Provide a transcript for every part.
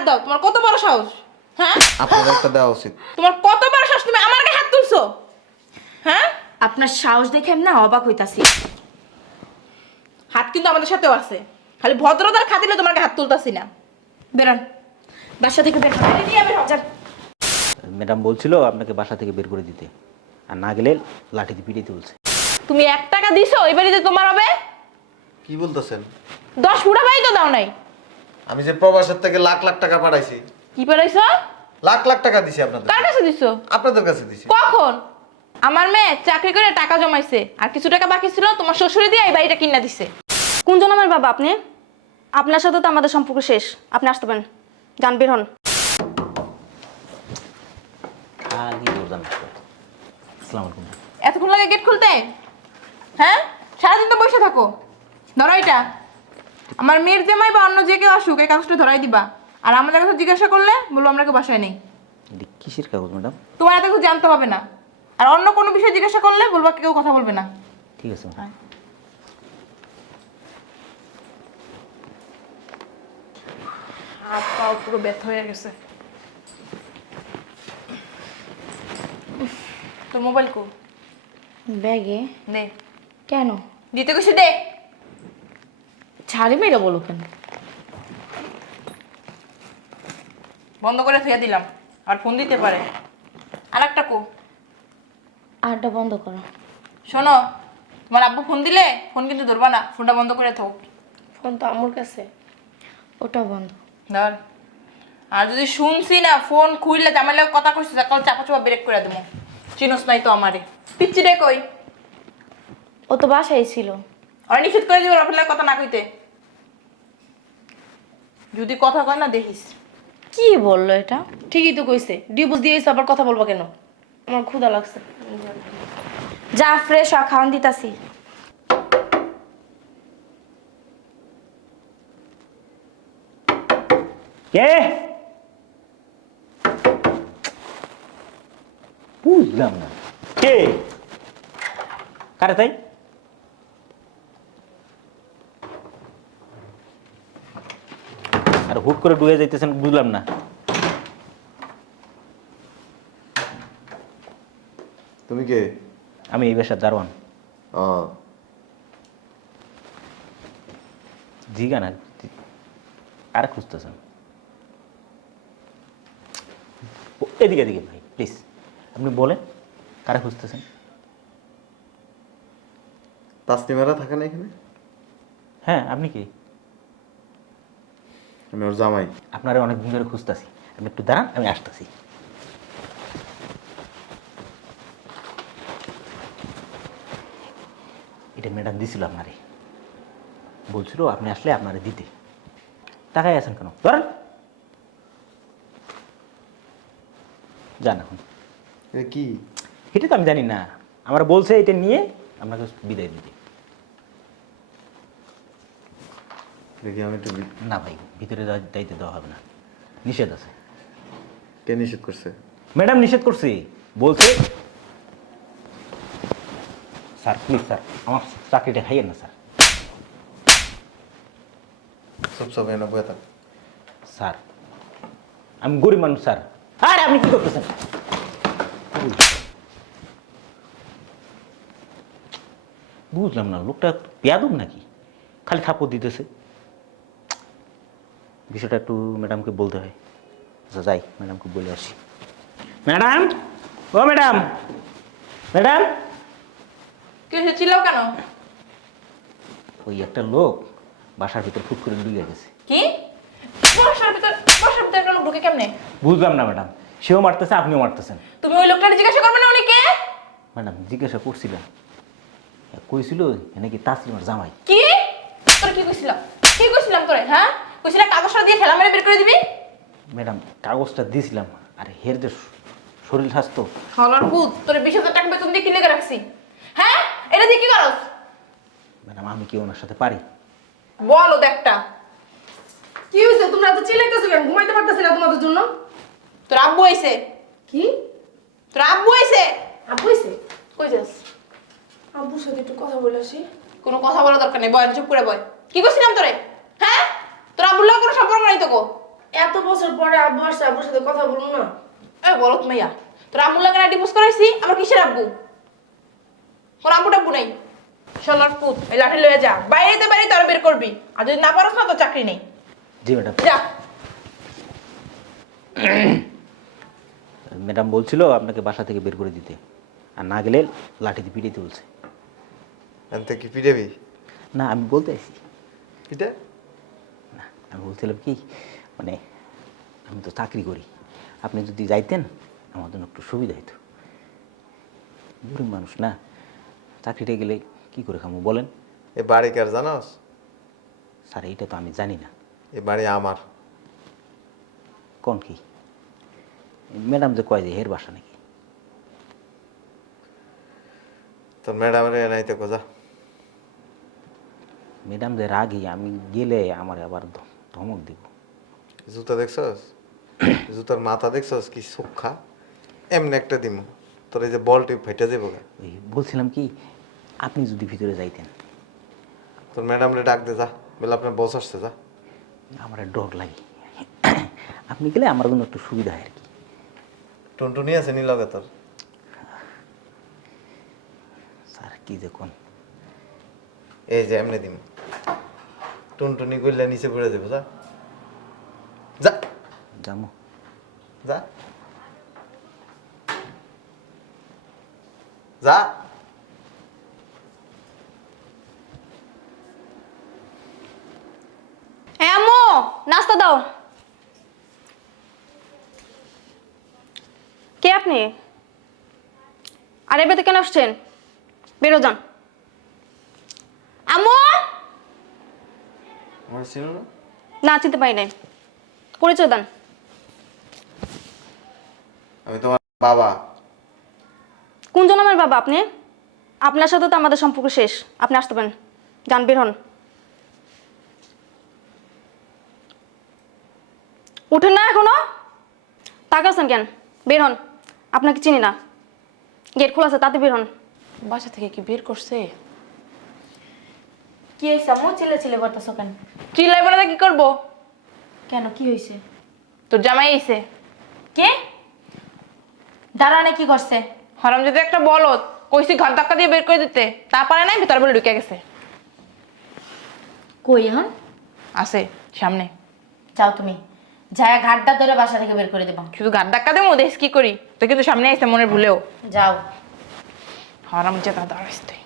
হাত দাও তোমার কত বড় সাহস? হ্যাঁ? আপনার একটা দেওয়া উচিত। তোমার কত বড় সাহস? তুমি আমার গায়ে হাত তুলছো? হ্যাঁ? আপনার সাহস দেখে আমি না অবাক হইতাছি। হাত কিন্তু আমাদের সাথেও আছে। খালি ভদ্রতার খাতিলে তোমার গায়ে হাত তুলতাছি না। বেরোন। বাসা থেকে বের হন। নিয়ে বের হও। যান। ম্যাডাম বলছিল আপনাকে বাসা থেকে বের করে দিতে। আর না গেলে লাঠিতে পিটিয়ে তুলছে। তুমি এক টাকা দিছো এই বাড়িতে তোমার হবে? কি বলতেছেন? দশ ফুটা ভাই তো দাও নাই। আমি যে প্রবাসের থেকে লাখ লাখ টাকা পাঠাইছি। কি পারাইছো লাখ লাখ টাকা দিছি আপনাদের কার কাছে দিছো? আপনাদের কাছে দিছি। কখন? আমার মেয়ে চাকরি করে টাকা জমাইছে আর কিছু টাকা বাকি ছিল তোমার শ্বশুরে দিয়ে এই বাড়িটা কিনা দিছে। কোন জনমের বাবা আপনি? আপনার সাথে তো আমাদের সম্পর্ক শেষ। আপনি আসতে পারেন। যান বের হন। এতক্ষণ লাগে গেট খুলতে? হ্যাঁ? সারাদিন তো বসে থাকো। ধরো এটা। আমার মেয়ের জামাই বা অন্য যে কেউ আসুক এই কাগজটা ধরাই দিবা। আর আমাদের কাছে জিজ্ঞাসা করলে বলব আমরা কেউ বাসায় নেই। এটা কিসের কাগজ ম্যাডাম? তোমার এত কিছু জানতে হবে না। আর অন্য কোনো বিষয়ে জিজ্ঞাসা করলে বলবা কেউ কথা বলবে না। ঠিক আছে ম্যাডাম। হাত পাও পুরো ব্যথা হয়ে গেছে। তোর মোবাইল কো ব্যাগে? দে কেন? দিতে কইছি দে। ছাড়ি মেরে বলো কেন? বন্ধ করে ফেলে দিলাম আর ফোন দিতে পারে। আর একটা কো। আড্ডা বন্ধ করো। শোনো তোমার আব্বু ফোন দিলে ফোন কিন্তু ধরবা না ফোনটা বন্ধ করে থাক ফোন তো আমার কাছে ওটা বন্ধ। ধর। আর যদি শুনছি না ফোন খুললে জামাইলে কথা কইছিস কাল চাপা চাপা ব্রেক করে দেবো। চিনোস নাই তো আমারে। পিচ্ছি রে কই? ও তো বাসায় ছিল। আর নিষেধ করে দিব রফেলার কথা না কইতে। যদি কথা কয় না দেখিস। কি বলল এটা? ঠিকই তো কইছে। ডিভোর্স দিয়েছে আবার কথা বলব কেন? আমার ক্ষুধা লাগছে। যা ফ্রেশ হ খাওয়ান দিতাছি। কে? বুঝলাম না। কে? কারে তাই? আর হুট করে ডুবে যাইতেছেন বুঝলাম না। তুমি কে? আমি এই বেশার দারোয়ান। জিগা না আর খুঁজতেছেন? এদিকে এদিকে ভাই প্লিজ আপনি বলেন কারা খুঁজতেছেন? তাসনিমারা থাকে না এখানে? হ্যাঁ আপনি কি? আমি ওর জামাই। আপনারা অনেক দিন ধরে খুঁজতেছি। আপনি একটু দাঁড়ান আমি আসতেছি। এটা ম্যাডাম দিছিল আপনারে। বলছিল আপনি আসলে আপনারে দিতে। টাকায় আছেন কেন? ধরেন। যান এখন। কি? এটা তো আমি জানি না। আমার বলছে এটা নিয়ে আপনাকে বিদায় দিতে। দেখি আমি একটু না ভাই ভিতরে যাইতে দেওয়া হবে না। নিষেধ আছে। কে নিষেধ করছে? ম্যাডাম নিষেধ করছে। বলছে স্যার প্লিজ স্যার আমার চাকরিটা খাইয়েন না স্যার। সব সব এনে বয়ে থাক। স্যার আমি গরিব মানুষ স্যার। আরে আপনি কি করতেছেন? বুঝলাম না লোকটা পেয়াদব নাকি? খালি থাপ্পড় দিতেছে। বিষয়টা একটু ম্যাডামকে বলতে হয়। আচ্ছা যাই ম্যাডামকে বলে আসি। ম্যাডাম ও ম্যাডাম ম্যাডাম কি চিল্লাও কেন? ওই একটা লোক বাসার ভিতর ফুট করে ঢুকে গেছে। কি? বাসার ভিতর বাসার ভিতর একটা লোক ঢুকে কেমনে? বুঝলাম না ম্যাডাম সেও মারতেছে আপনিও মারতেছেন। তুমি ওই লোকটা জিজ্ঞাসা করবে না উনি কে ম্যাডাম জিজ্ঞাসা করছিলাম কইছিল নাকি তাসলিমার জামাই। কি? তোর কি কইছিলাম কি কইছিলাম তোরে হ্যাঁ? কইছিলাম কাগজটা দিয়ে ঠেলা মেরে বের করে দিবি? ম্যাডাম কাগজটা দিয়েছিলাম আর হের যে শরীর স্বাস্থ্য। হলার ভূত তোর বিশ হাজার টাকা বেতন দিয়ে কিনে রাখছি। হ্যাঁ? এটা দিয়ে কি করস? ম্যাডাম আমি কি ওনার সাথে পারি? বলো দেখটা কি হয়েছে তোমরা এত চিল্লাইতেছো কেন? ঘুমাইতে পারতেছি না তোমাদের জন্য। তোর আব্বু আইছে। কি? তোর আব্বু আইছে? আব্বু হয়েছে কই যাস? আব্বুর সাথে একটু কথা বলে আসি। কোনো কথা বলার দরকার নেই। বয় চুপ করে বয়। কি করছিলাম তোরে? তোর আব্বুর লগে কোনো সম্পর্ক নাই তো গো এত বছর পরে আব্বু আসছে আব্বুর সাথে কথা বলুন না। এ বলো মাইয়া তোর আম্মুর লাগে না ডিভোর্স করাইছি আমার কিসের আব্বু? কোন আব্বু টাব্বু নেই। সোনার পুত এই লাঠি লয়ে যা বাইরেতে বাইরে তোরা বের করবি। আর যদি না পারস না তো চাকরি নেই। জি ম্যাডাম। যা। ম্যাডাম বলছিল আপনাকে বাসা থেকে বের করে দিতে। আর না গেলে লাঠিতে পিটিতে বলছে। এনতে কি পিটাবি? না আমি বলতে পিটা? না আমি বলছিলাম কি মানে আমি তো চাকরি করি আপনি যদি যাইতেন আমার জন্য একটু সুবিধা হতো গরিব মানুষ না চাকরিটা গেলে কি করে খামো বলেন? এ বাড়ি কার জানোস? স্যার এইটা তো আমি জানি না। এ বাড়ি আমার। কোন কি? ম্যাডাম যে কয় যে হের বাসা নাকি? তোর ম্যাডামের এনাইতে কোজা? ম্যাডাম যে রাগি আমি গেলে আমার আবার ধমক দিব। জুতা দেখছস? জুতার মাথা দেখছস কি সুখা এমনি একটা দিম। তোর এই যে বল টিপ ফেটে যাব। ওই বলছিলাম কি আপনি যদি ভিতরে যাইতেন। তোর ম্যাডামরে ডাক দে যা। বলে আপনার বস আসছে যা। আমার ডর লাগে। আপনি গেলে আমার জন্য একটু সুবিধা হয় আর কি। টুনটুনি আছে নি লগে তোর। স্যার কি দেখুন এই যে এমনি দিম। টুনটুনি করলে নিচে পড়ে যাব যা। যা। জামু যা। যা। হ্যাঁ আম্মু নাস্তা দাও। কে আপনি? আর এবারে কেন আসছেন? বেরো যান। আম্মু! আমার ছিল না? না চিনতে পারি নাই। পরিচয় দেন। আমি তোমার বাবা। কোন জন্মের বাবা আপনি? আপনার সাথে তো আমাদের সম্পর্ক শেষ। আপনি আসতে পারেন। যান বের হন। উঠেন না এখনও? তাকাচ্ছেন কেন? বের হন। আপনাকে চিনি না। গেট খোলা আছে তাতে বের হন। বাসা থেকে কি বের করছে? কি হয়েছে? আম্মু চিলে চিলে করতেছো কেন? চিল্লাই বেড়াতে কি করব? কেন? কি হয়েছে? তোর জামাই আইছে। কে? দাঁড়ানে কি করছে? হরাম যদি একটা বলত কইছি ঘর ধাক্কা দিয়ে বের করে দিতে। তারপরে নাই ভিতরে বলে ঢুকে গেছে। কই এখন? আছে সামনে। যাও তুমি। যায় ঘাটটা ধরে বাসা থেকে বের করে দেবো। শুধু ঘাট ধাক্কা দেবো দেশ কি করি? তুই কিন্তু সামনে আইসে মনে ভুলেও। যাও। হরাম যেটা দাঁড়াইস তুই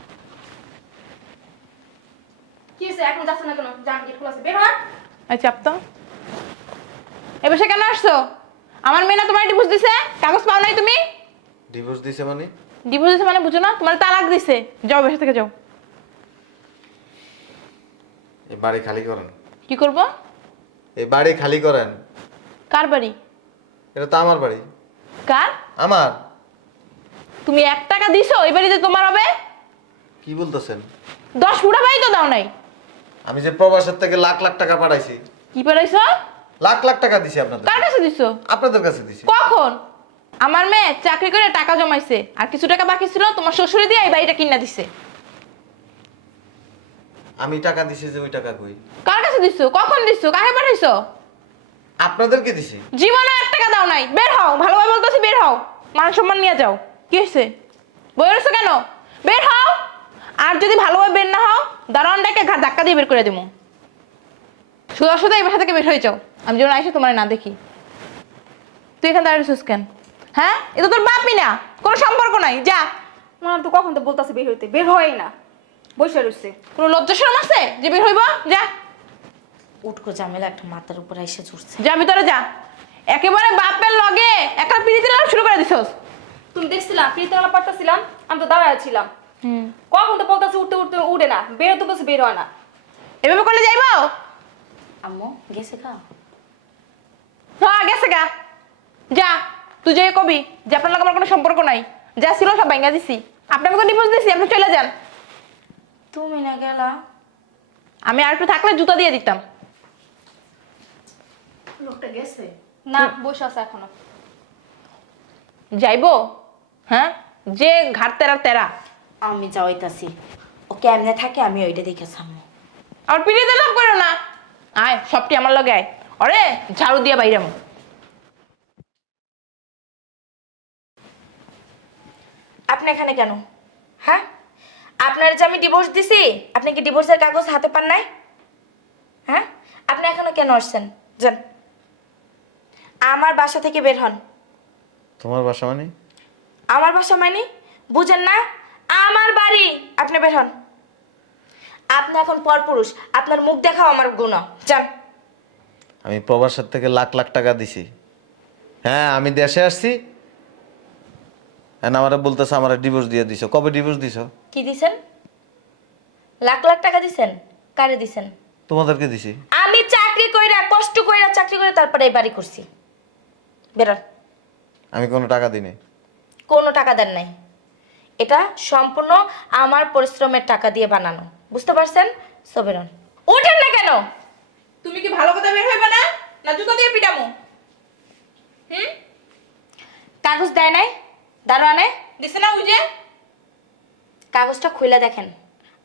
কি এখন যাচ্ছ না কেন? যান গেট খোলা আছে। বের হন। এই চাপ তো। এ বসে কেন আসছো? আমার মেয়ে না তোমার ডিভোর্স দিছে? কাগজ পাও নাই তুমি? ডিভোর্স দিছে মানে? ডিভোর্স দিছে মানে বুঝো না? তোমার তালাক দিছে। যাও বসে থেকে যাও। এই বাড়ি খালি করেন। কি করব? এই বাড়ি খালি করেন। কার বাড়ি? এটা তো আমার বাড়ি। কার? আমার। তুমি এক টাকা দিছো এই বাড়িতে তোমার হবে? কি বলতেছেন? দশ ফুটা বাড়ি তো দাও নাই। আমি যে প্রবাসের থেকে লাখ লাখ টাকা পাঠাইছি। কি পেরাইছো লাখ লাখ টাকা দিছি আপনাদের। কার কাছে দিছো? আপনাদের কাছে দিছি। কখন? আমার মেয়ে চাকরি করে টাকা জমাইছে আর কিছু টাকা বাকি ছিল তোমার শ্বশুরে দিয়ে এই বাড়িটা কিনা দিছে। আমি টাকা দিছি যে ওই টাকা কই? কার কাছে দিছো? কখন দিছো? কাকে পাঠাইছো? আপনাদেরকে দিছি। জীবনে এক টাকা দাও নাই। বের হও ভালোভাবে বলতেছি বের হও। মান সম্মান নিয়ে যাও। কি হয়েছে? বই কেন? বের হও। আর যদি ভালোভাবে বের না হও দারোয়ান ডেকে ঘাট ধাক্কা দিয়ে বের করে দেবো সুদা সুদা এই বাসা থেকে বের হয়ে যাও। আমি যেন আইসে তোমার না দেখি। তুই এখানে দাঁড়িয়েছিস কেন? হ্যাঁ? এটা তোর বাপই না। কোনো সম্পর্ক নাই। যা। আমার তো কখন তো বলতাছে বের হইতে? বের হয় না। বসে রয়েছে কোনো লজ্জা শরম আছে যে বের হইব? যা। উটকো ঝামেলা একটা মাথার উপরে এসে চড়ছে যা ভিতরে যা। একেবারে বাপের লগে একা পিড়িতে শুরু করে দিছস। তুমি দেখছিলাম প্রীতলা পাঠাছিলাম আমি তো দাঁড়ায় ছিলাম। কখন তো বলতাছে উঠতে উঠতে উঠে না বের তো বসে বের হয় না। এভাবে করলে যাইবো? আম্মু গেছে খা হ্যাঁ গেছে গা। যা তুই যে কবি যে আপনার লগে আমার কোনো সম্পর্ক নাই। যা ছিল সব ভাঙ্গা দিছি। আপনি আমাকে ডিভোর্স দিছি আপনি চলে যান। তুমি না গেলা। আমি আর একটু থাকলে জুতা দিয়ে দিতাম। লোকটা গেছে? না বসে আছে এখনও। যাইবো? হ্যাঁ? যে ঘাট তেরা তেরা। আমি যাওয়াইতাছি ও কেমনে থাকে আমি ওইটা দেখে সামনে। আর পিড়িতে লাভ করো না। আয় সবটি আমার লগে আয়। অরে ঝাড়ু দিয়ে বাইরে আমার আপনি এখানে কেন? হ্যাঁ? আপনার যে আমি ডিভোর্স দিছি আপনি কি ডিভোর্সের কাগজ হাতে পান নাই? হ্যাঁ? আপনি এখানে কেন আসছেন? যান। আমার বাসা থেকে বের হন। তোমার বাসা মানে? আমার বাসা মানে? বুঝেন না আমার বাড়ি। আপনি বের হন। আপনি এখন পরপুরুষ। আপনার মুখ দেখাও আমার গুণ। যান। আমি প্রবাসের থেকে লাখ লাখ টাকা দিছি। হ্যাঁ আমি দেশে আসছি। হ্যাঁ আমারে বলতেছে আমার ডিভোর্স দিয়ে দিছো। কবে ডিভোর্স দিছো? কি দিছেন? লাখ লাখ টাকা দিছেন? কারে দিছেন? তোমাদেরকে দিছি। আমি চাকরি কইরা কষ্ট কইরা চাকরি করে তারপরে এই বাড়ি করছি। বেরোন আমি কোনো টাকা দিই নাই কোনো টাকা দেন নাই। এটা সম্পূর্ণ আমার পরিশ্রমের টাকা দিয়ে বানানো। বুঝতে পারছেন? সো বেরোন। উঠেন না কেন? তুমি কি ভালো কথা বের হইবে না? না জুতা দিয়ে পিটামো। হুম? কাগজ দেয় নাই? দারোয়ানে দিছে না যে। কাগজটা খুলে দেখেন।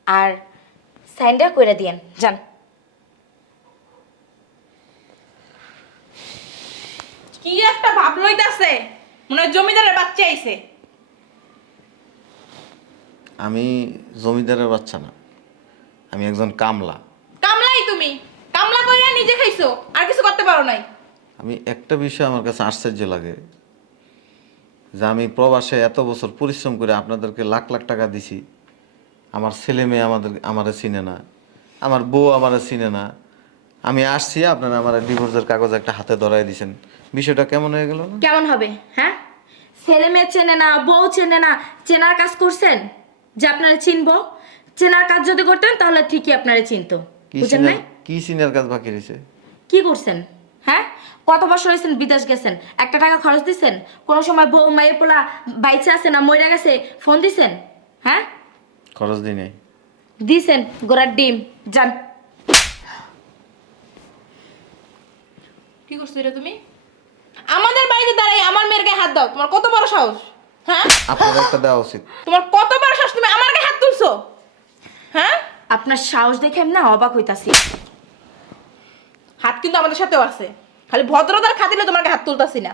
আর সাইনটা করে দিয়েন। যান। কি একটা ভাব লইতাছে। মনে জমিদারের বাচ্চা আইছে। আমি জমিদারের বাচ্চা না। আমি একজন কামলা। কামলাই তুমি। কামলা কইরা নিজে খাইছো আর কিছু করতে পারো নাই। আমি একটা বিষয় আমার কাছে আশ্চর্য লাগে যে আমি প্রবাসে এত বছর পরিশ্রম করে আপনাদেরকে লাখ লাখ টাকা দিছি। আমার ছেলে মেয়ে আমাদের আমারে চিনে না। আমার বউ আমারে চিনে না। আমি আসছি আপনারা আমার ডিভোর্সের কাগজ একটা হাতে ধরাই দিয়েছেন বিষয়টা কেমন হয়ে গেল কেমন হবে হ্যাঁ? ছেলে মেয়ে চেনে না বউ চেনে না চেনার কাজ করছেন? যে আপনারা চিনবো। চেনার কাজ যদি করতেন তাহলে ঠিকই আপনারা চিনতো। কি বুঝেন সিনের নাই? কি সিনের কাজ বাকি রয়েছে? কি করছেন? হ্যাঁ? কত বছর হয়েছেন বিদেশ গেছেন? একটা টাকা খরচ দিছেন? কোনো সময় বউ মায়ের পোলা বাইচে আছে না মইরা গেছে ফোন দিছেন? হ্যাঁ? খরচ দিই নাই। দিছেন গোড়ার ডিম যান। কি করছ এটা তুমি? আমাদের বাড়িতে দাঁড়াই আমার মেয়ের গায়ে হাত দাও তোমার কত বড় সাহস? হ্যাঁ? আপনার একটা দেওয়া উচিত। তোমার কত বড় সাহস তুমি আমার গায়ে হাত তুলছো? হ্যাঁ? আপনার সাহস দেখে আমি না অবাক হইতাছি। হাত কিন্তু আমাদের সাথেও আছে। খালি ভদ্রতার খাতিলে তোমার গায়ে হাত তুলতাছি না।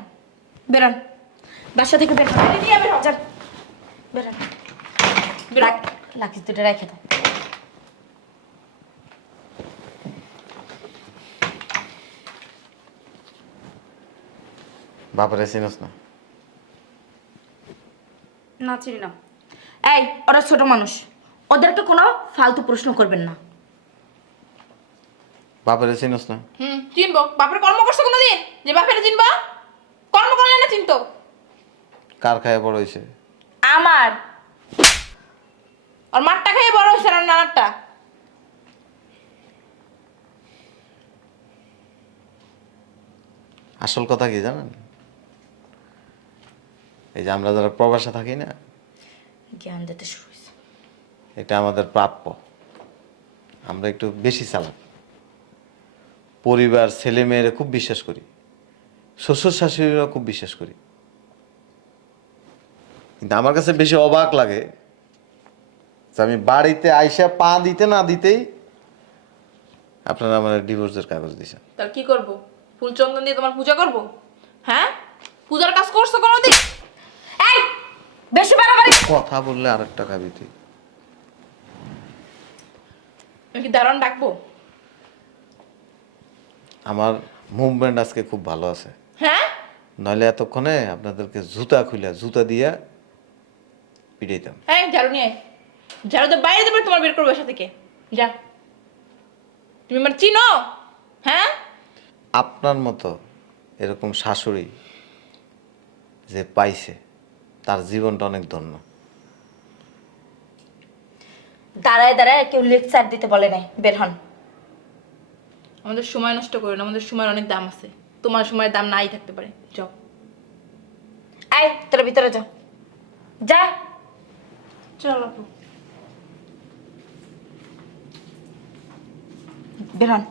বেরোন। বাসা থেকে বের। এই নিয়ে বের। যান বেরোন। বের লাকি দুটো রেখে দাও। বাপারে চিনস না। না চিনি না। এই ওরা ছোট মানুষ। ওদেরকে কোনো ফালতু প্রশ্ন করবেন না। বাপারে চিনস না। হুম চিনবো। বাপের কর্ম করছ কোনোদিন? যে বাপের চিনবো? কর্ম করলে না চিনতো? কার খায় বড় হয়েছে আমার। আর মাঠটা খেয়ে বড় হয়েছে আর নানারটা? আসল কথা কি জানেন? এই যে আমরা যারা প্রবাসে থাকি না জ্ঞান দিতে শুরু হয়েছে। এটা আমাদের প্রাপ্য। আমরা একটু বেশি চালাক। পরিবার ছেলে মেয়েরা খুব বিশ্বাস করি। শ্বশুর শাশুড়িরা খুব বিশ্বাস করি। কিন্তু আমার কাছে বেশি অবাক লাগে যে আমি বাড়িতে আইসা পা দিতে না দিতেই আপনারা আমার ডিভোর্সের কাগজ দিয়েছেন। তাহলে কি করব? ফুল চন্দন দিয়ে তোমার পূজা করব? হ্যাঁ? পূজার কাজ করছ কোনোদিন? বেশি বাড়াবাড়ি। কথা বললে আরেকটা খাবি তুই। আমি কি দারণ ডাকবো? আমার মুভমেন্ট আজকে খুব ভালো আছে। হ্যাঁ? নইলে এতক্ষণে আপনাদেরকে জুতা খুলে জুতা দিয়া পিটাইতাম। হ্যাঁ ঝাড়ু নিয়ে আয়। ঝাড়ু তো বাইরে দেবে তোমার বের করব বাসা থেকে। যা। তুমি আমার চিনো? হ্যাঁ? আপনার মতো এরকম শাশুড়ি যে পাইছে তার জীবনটা অনেক ধন্য। দাঁড়ায় দাঁড়ায় কেউ লেকচার দিতে বলে নাই বের হন। আমাদের সময় নষ্ট করো না আমাদের সময়ের অনেক দাম আছে। তোমার সময়ের দাম নাই থাকতে পারে। যাও। এই তোরা ভিতরে যাও যা। চলো বের হন।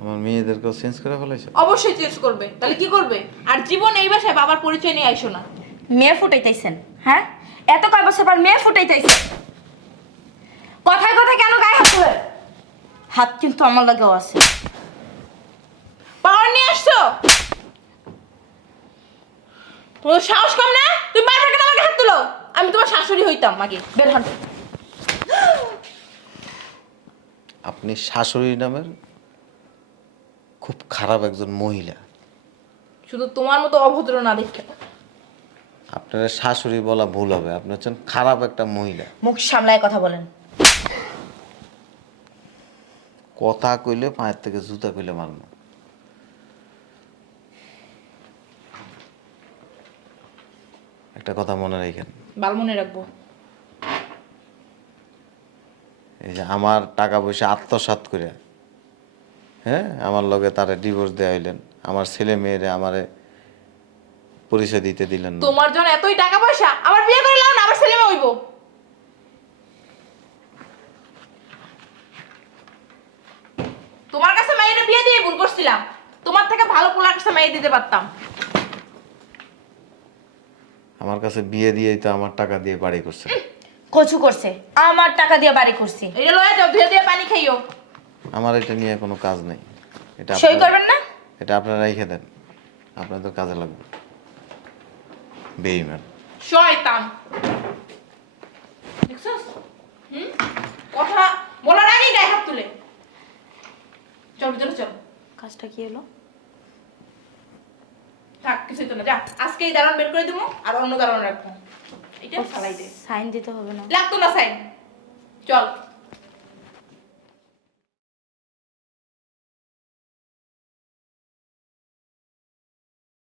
আমার মেয়েদেরকেও চেঞ্জ করে ফেলাইছে? অবশ্যই চেঞ্জ করবে। তাহলে কি করবে? আর জীবন এই বাসায় বাবার পরিচয় নিয়ে আইসো না। মেয়ে ফুটাইতেছেন হ্যাঁ? এত কয় বছর পর মেয়ে ফুটাইতেছেন? কথায় কথায় কেন গায়ে হাত তুলে হাত কিন্তু আমার লাগেও আছে। পাওয়ার নিয়ে আসছো? তোর সাহস কম না? তুমি বারবার কেন আমাকে হাত তুলো। আমি তোমার শাশুড়ি হইতাম আগে। বের হন। আপনি শাশুড়ি নামের খুব খারাপ একজন মহিলা। শুধু তোমার মতো অভদ্র না দেখে আপনার শাশুড়ি বলা ভুল হবে। আপনি হচ্ছেন খারাপ একটা মহিলা। মুখ সামলায় কথা বলেন। কথা কইলে পায়ের থেকে জুতা কইলে মারবো। একটা কথা মনে রাখেন। বাল মনে রাখব। এই যে আমার টাকা পয়সা আত্মসাৎ করে হ্যাঁ? আমার লগে তারে ডিভোর্স দেওয়া হইলেন। আমার ছেলে মেয়েরে আমারে পরিচয় দিতে দিলেন না। তোমার জন্য এতই টাকা পয়সা আবার বিয়ে করে লাও না আবার ছেলে হইব। তোমার কাছে মেয়েটা বিয়ে দিয়ে ভুল করছিলাম। তোমার থেকে ভালো পোলার কাছে মেয়ে দিতে পারতাম। আমার কাছে বিয়ে দিয়েই তো আমার টাকা দিয়ে বাড়ি করছে। কচু করছে। আমার টাকা দিয়ে বাড়ি করছি। এটা লয়ে যাও ধুয়ে দিয়ে পানি খাইও। আমার এটা নিয়ে কোনো কাজ নেই। এটা সই করবেন না? এটা আপনারা রেখে দেন। আপনাদের কাজে লাগবে। বেইমান শয়তান দেখছস হুম কথা বলার আগেই গায়ে হাত তুলে। চল ভিতরে চল। কাজটা কি হলো? থাক কিছুই তো না। যা আজকে এই দারণ বের করে দেবো আর অন্য দারণ রাখব। এটা ফালাই দে সাইন দিতে হবে না। লাগতো না সাইন। চল।